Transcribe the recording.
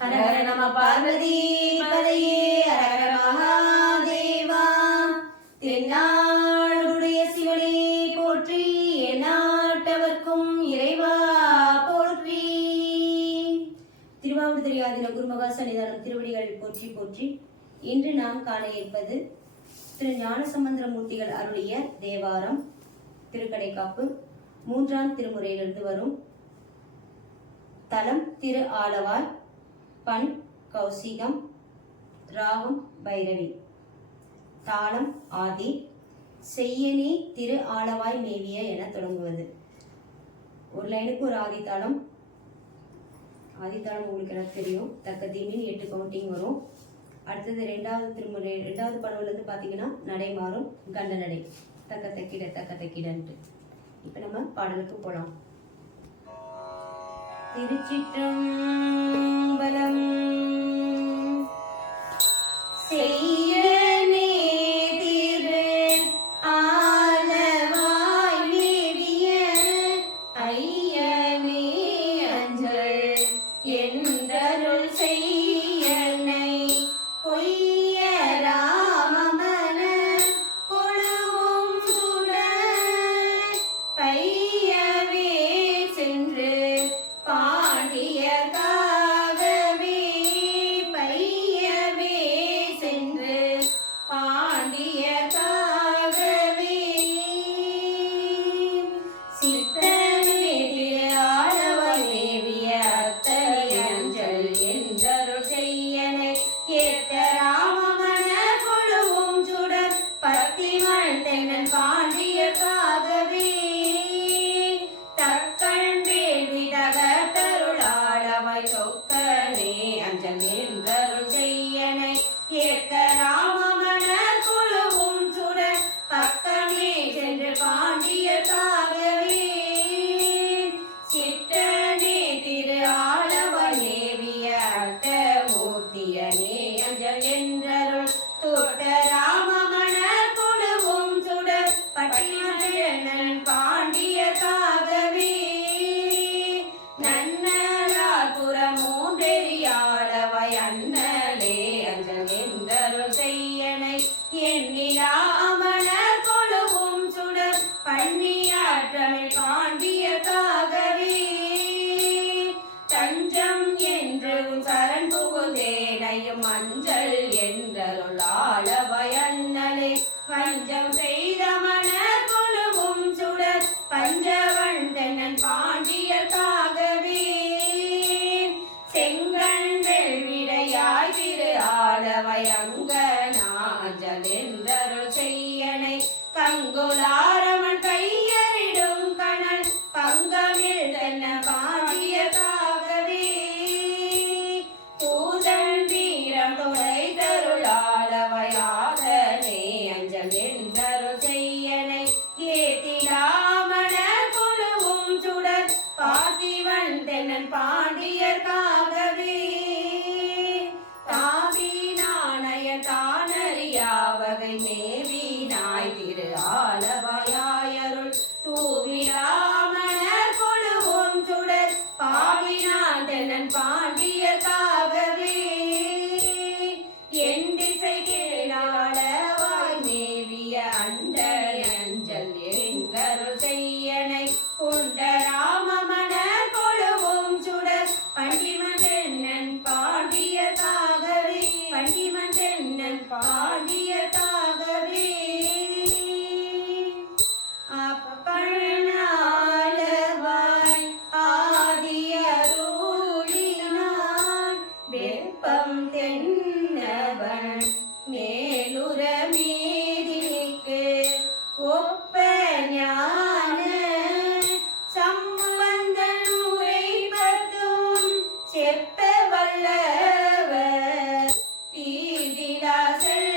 ஹர நம பார்வதி பதையே ஹர மகாதேவா. தென்னாடுடைய சிவனே போற்றி எந்நாட்டவர்க்கும் இறைவா போற்றி. திருவாவூர் ஆதின குருமகா சன்னிதானம் திருவடிகள் போற்றி போற்றி. இன்று நாம் காண இருப்பது திரு ஞானசம்பந்தரமூர்த்திகள் அருளிய தேவாரம் திருக்கடைக்காப்பு. மூன்றாம் திருமுறையிலிருந்து வரும் தலம் திரு ஆளவாய் பண் கௌசிகம் ராகம் பைரவி. தாளம் ஆதி. செய்யனே திரு ஆளவாய் மேவிய என தொடங்குவது. ஒரு லைனுக்கு ஒரு ஆதித்தாளம் ஆதித்தாளம் உங்களுக்கு எனக்கு தெரியும். தக்க தீமின் எட்டு கவுண்டிங் வரும். அடுத்தது ரெண்டாவது திருமுறை ரெண்டாவது படவுலேருந்து பார்த்தீங்கன்னா நடை மாறும். கண்ட நடை. தக்க தக்கிட தக்க தக்கிடன்ட்டு. இப்போ நம்ம பாடலுக்கு போகலாம் திருச்சிட்டம் श्री மூர்த்தியனே அஞ்சல் மலையும் மஞ்சள் என்றருளாள ஆளவை பஞ்சம் செய்த மணர் கொழுவும் சுடர். பஞ்சவண்டனன் தென்னன் பாண்டியர்காகவே செங்கண் வெள்விடையாய் திரு ஆளவை அங்கு 知せる